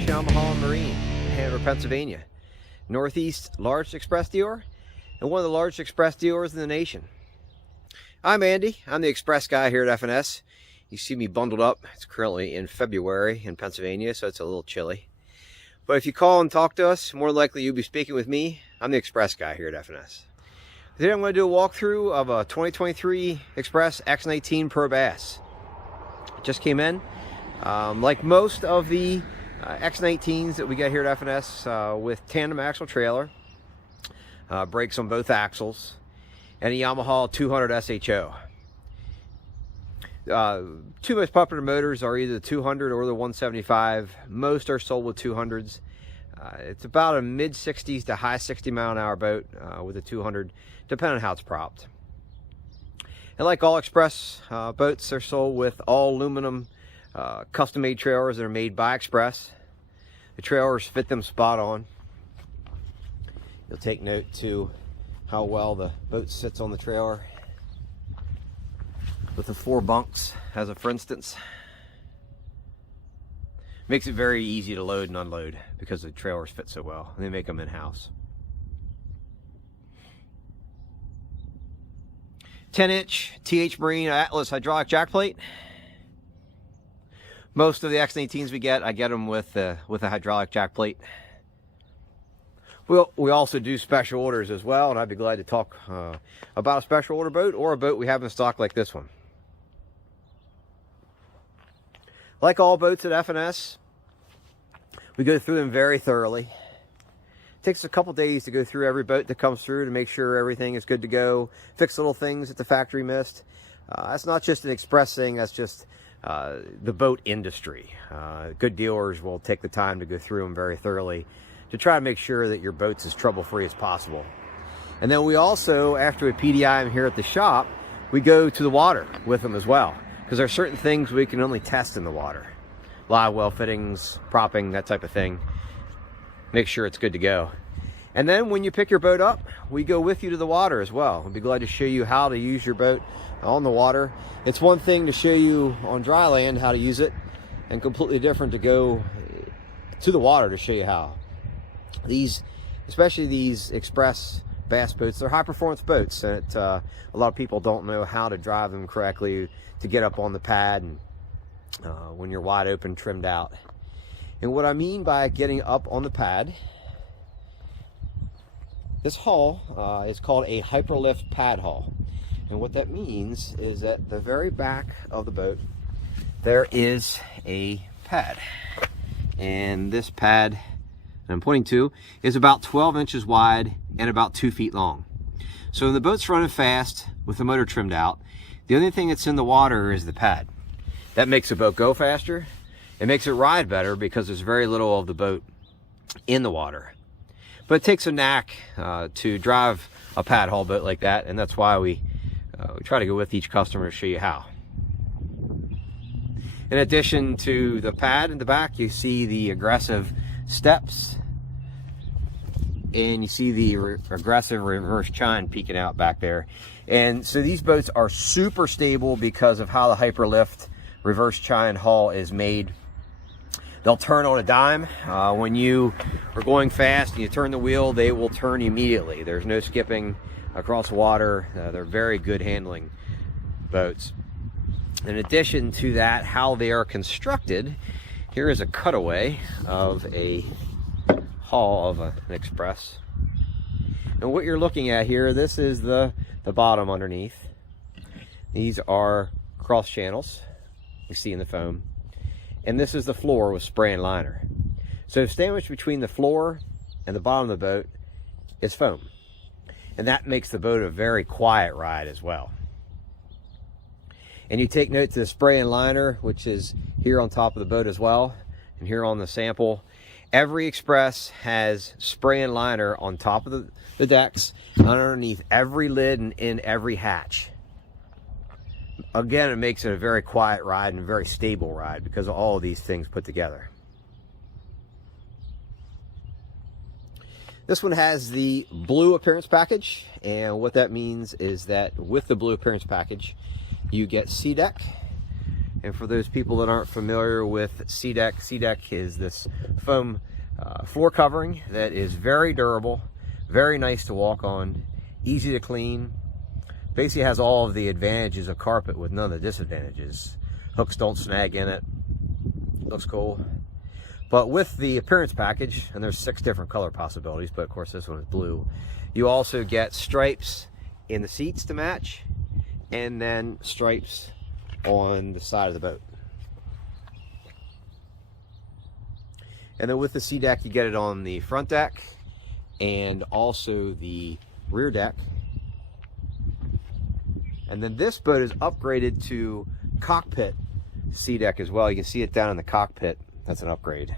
S Yamaha and Marine in Hanover, Pennsylvania. Northeast largest express dealer and one of the largest express dealers in the nation. I'm Andy. I'm the express guy here at F&S. You see me bundled up. It's currently in February in Pennsylvania, so it's a little chilly. But if you call and talk to us, more likely you'll be speaking with me. I'm the express guy here at F&S. Today I'm going to do a walkthrough of a 2023 Xpress X19 Pro Bass. It just came in. Like most of the X19s that we get here at F&S, with tandem axle trailer, brakes on both axles, and a Yamaha 200 SHO. Two most popular motors are either the 200 or the 175. Most are sold with 200s. It's about a mid 60s to high 60 mile an hour boat with a 200, depending on how it's propped. And like all Express boats, they're sold with all aluminum custom-made trailers that are made by Xpress. The trailers fit them spot on. You'll take note to how well the boat sits on the trailer with the 4 bunks, as a for instance. Makes it very easy to load and unload because the trailers fit so well, and they make them in-house. 10-inch TH Marine Atlas hydraulic jack plate. Most of the X19s we get, I get them with a hydraulic jack plate. We also do special orders as well, and I'd be glad to talk about a special order boat or a boat we have in stock like this one. Like all boats at F&S, we go through them very thoroughly. It takes a couple days to go through every boat that comes through to make sure everything is good to go, fix little things that the factory missed. That's not just an Express thing, that's just the boat industry. Good dealers will take the time to go through them very thoroughly to try to make sure that your boat's as trouble-free as possible. And then we also, after we PDI them here at the shop, we go to the water with them as well, because there are certain things we can only test in the water. Live well fittings, propping, that type of thing. Make sure it's good to go. And then when you pick your boat up, we go with you to the water as well. We'll be glad to show you how to use your boat on the water. It's one thing to show you on dry land how to use it, and completely different to go to the water to show you how. Especially these Express bass boats, they're high performance boats, and a lot of people don't know how to drive them correctly to get up on the pad and when you're wide open, trimmed out. And what I mean by getting up on the pad, this hull is called a hyperlift pad hull. And what that means is that the very back of the boat, there is a pad. And this pad that I'm pointing to is about 12 inches wide and about 2 feet long. So when the boat's running fast with the motor trimmed out, the only thing that's in the water is the pad. That makes the boat go faster. It makes it ride better because there's very little of the boat in the water. But it takes a knack to drive a pad hull boat like that, and that's why we try to go with each customer to show you how. In addition to the pad in the back, you see the aggressive steps, and you see the aggressive reverse chine peeking out back there. And so these boats are super stable because of how the hyperlift reverse chine hull is made. They'll turn on a dime. When you are going fast and you turn the wheel, they will turn immediately. There's no skipping across the water. They're very good handling boats. In addition to that, how they are constructed, here is a cutaway of a hull of an Express. And what you're looking at here, this is the bottom underneath. These are cross channels you see in the foam. And this is the floor with spray and liner. So sandwiched between the floor and the bottom of the boat is foam. And that makes the boat a very quiet ride as well. And you take note to the spray and liner, which is here on top of the boat as well, and here on the sample. Every Express has spray and liner on top of the decks, underneath every lid and in every hatch. Again, it makes it a very quiet ride and a very stable ride because of all of these things put together. This one has the blue appearance package, and what that means is that with the blue appearance package, you get C-deck, And for those people that aren't familiar with SeaDek, SeaDek is this foam floor covering that is very durable, very nice to walk on, easy to clean. Basically has all of the advantages of carpet with none of the disadvantages. Hooks don't snag in it. Looks cool. But with the appearance package, and there's 6 different color possibilities, but of course this one is blue, you also get stripes in the seats to match, and then stripes on the side of the boat. And then with the SeaDek, you get it on the front deck and also the rear deck. And then this boat is upgraded to cockpit SeaDek as well. You can see it down in the cockpit. That's an upgrade.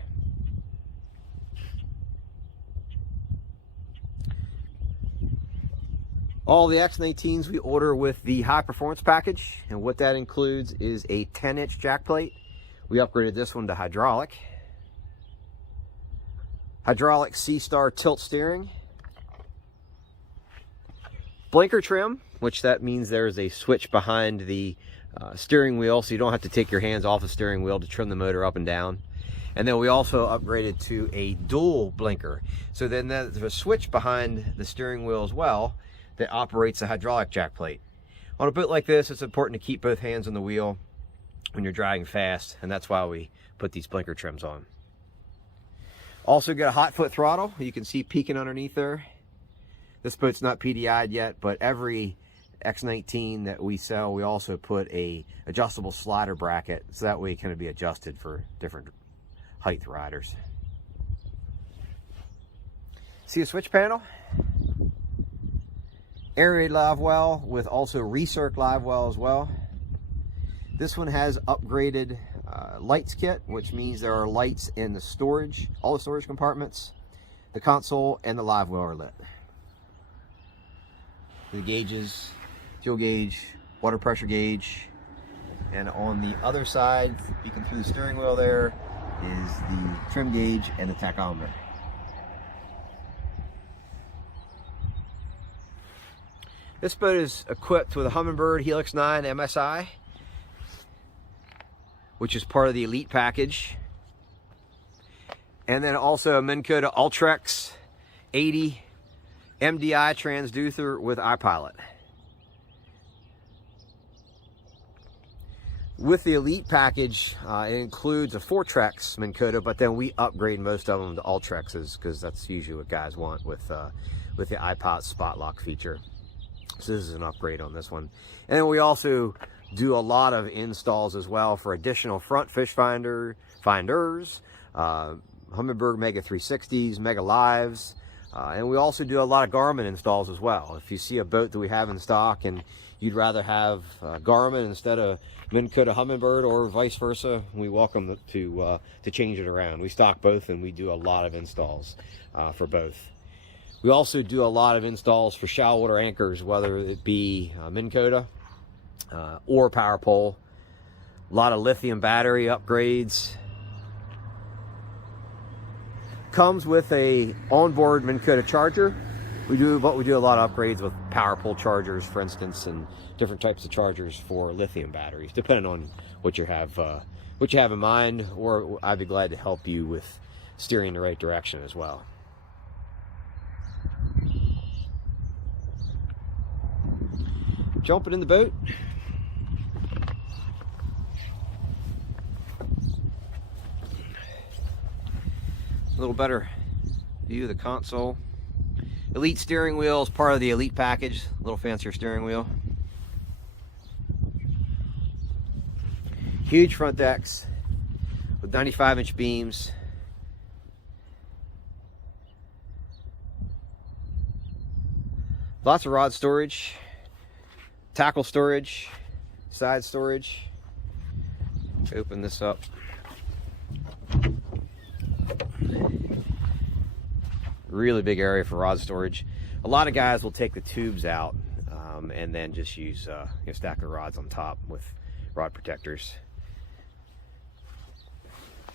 All the X19s we order with the high performance package, and what that includes is a 10-inch jack plate. We upgraded this one to hydraulic C-Star tilt steering, blinker trim, which that means there's a switch behind the steering wheel, so you don't have to take your hands off the steering wheel to trim the motor up and down. And then we also upgraded to a dual blinker. So then there's a switch behind the steering wheel as well that operates the hydraulic jack plate. On a boat like this, it's important to keep both hands on the wheel when you're driving fast, and that's why we put these blinker trims on. Also got a hot foot throttle. You can see peeking underneath there. This boat's not PDI'd yet, but every X19 that we sell, we also put a adjustable slider bracket, so that way it can be adjusted for different height riders. See a switch panel? Aerated live well with also recirc live well as well. This one has upgraded lights kit, which means there are lights in the storage, all the storage compartments, the console, and the live well are lit. The gauges, fuel gauge, water pressure gauge, and on the other side, peeking through the steering wheel there, is the trim gauge and the tachometer. This boat is equipped with a Humminbird Helix 9 MSI, which is part of the Elite package. And then also a Minn Kota Ultrex 80 MDI transducer with iPilot. With the Elite package, it includes a Fortrex Minn Kota, but then we upgrade most of them to Ultrexes because that's usually what guys want with the iPilot spot lock feature. So this is an upgrade on this one. And then we also do a lot of installs as well for additional front fish finders, Humminbird Mega 360s, Mega Lives, and we also do a lot of Garmin installs as well. If you see a boat that we have in stock and you'd rather have Garmin instead of Minn Kota Humminbird or vice versa, we welcome to change it around. We stock both and we do a lot of installs for both. We also do a lot of installs for shallow water anchors, whether it be Minn Kota or power pole. A lot of lithium battery upgrades. Comes with a onboard Minn Kota charger. We do a lot of upgrades with power pole chargers, for instance, and different types of chargers for lithium batteries, depending on what you have in mind. Or I'd be glad to help you with steering in the right direction as well. Jumping in the boat. A little better view of the console. Elite steering wheel is part of the Elite package. A little fancier steering wheel. Huge front decks with 95-inch beams. Lots of rod storage. Tackle storage, side storage. Open this up. Really big area for rod storage. A lot of guys will take the tubes out and then just use stack the rods on top with rod protectors.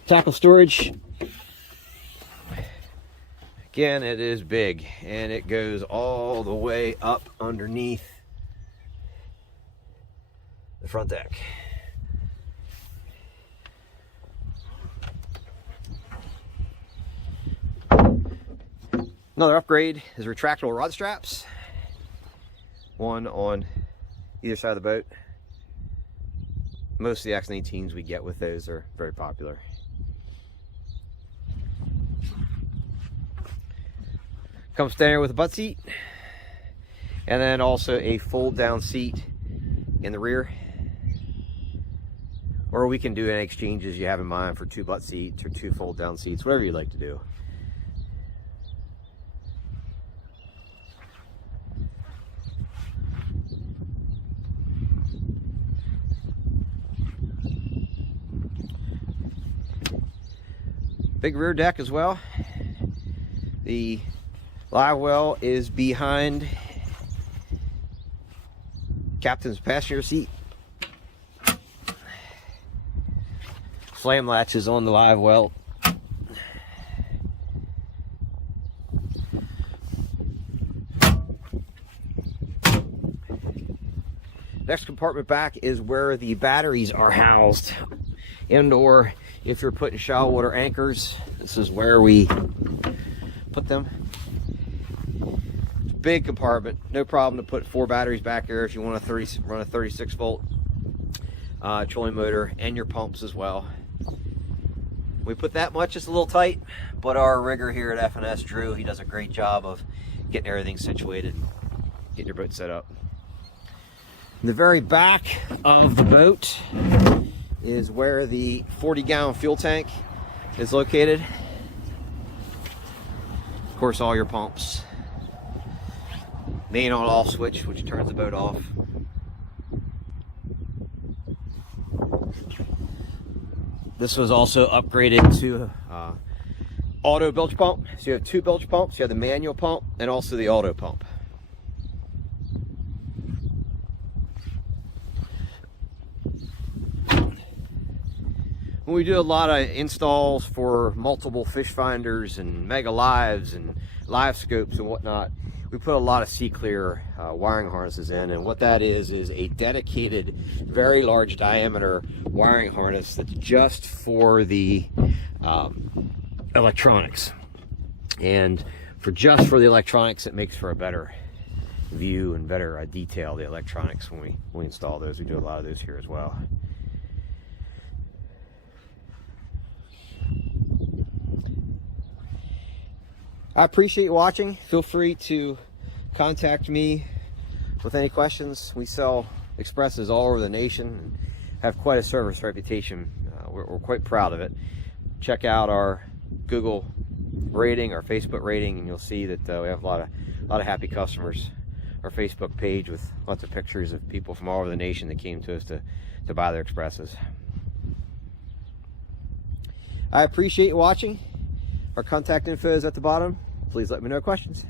Tackle storage. Again, it is big and it goes all the way up underneath the front deck. Another upgrade is retractable rod straps. One on either side of the boat. Most of the X19s we get with those are very popular. Comes standard with a butt seat, and then also a fold down seat in the rear. Or we can do any exchanges you have in mind for 2 butt seats or 2 fold down seats, whatever you'd like to do. Big rear deck as well. The live well is behind captain's passenger seat. Flame latches on the live well. Next compartment back is where the batteries are housed, and or if you're putting shallow water anchors, this is where we put them. Big compartment, no problem to put 4 batteries back there if you want to run a 36 volt trolling motor, and your pumps as well. We put that much, it's a little tight, but our rigger here at F&S, Drew, he does a great job of getting everything situated, getting your boat set up. In the very back of the boat is where the 40-gallon fuel tank is located. Of course, all your pumps. Main on off switch, which turns the boat off. This was also upgraded to auto bilge pump. So you have 2 bilge pumps. You have the manual pump and also the auto pump. When we do a lot of installs for multiple fish finders and mega lives and live scopes and whatnot, we put a lot of C-clear wiring harnesses in, and what that is a dedicated, very large diameter wiring harness that's just for the electronics. And just for the electronics, it makes for a better view and better detail the electronics when we install those. We do a lot of those here as well. I appreciate you watching. Feel free to contact me with any questions. We sell Xpresses all over the nation and have quite a service reputation. We're quite proud of it. Check out our Google rating, our Facebook rating, and you'll see that we have a lot of happy customers. Our Facebook page with lots of pictures of people from all over the nation that came to us to buy their Xpresses. I appreciate you watching. Our contact info is at the bottom. Please let me know questions.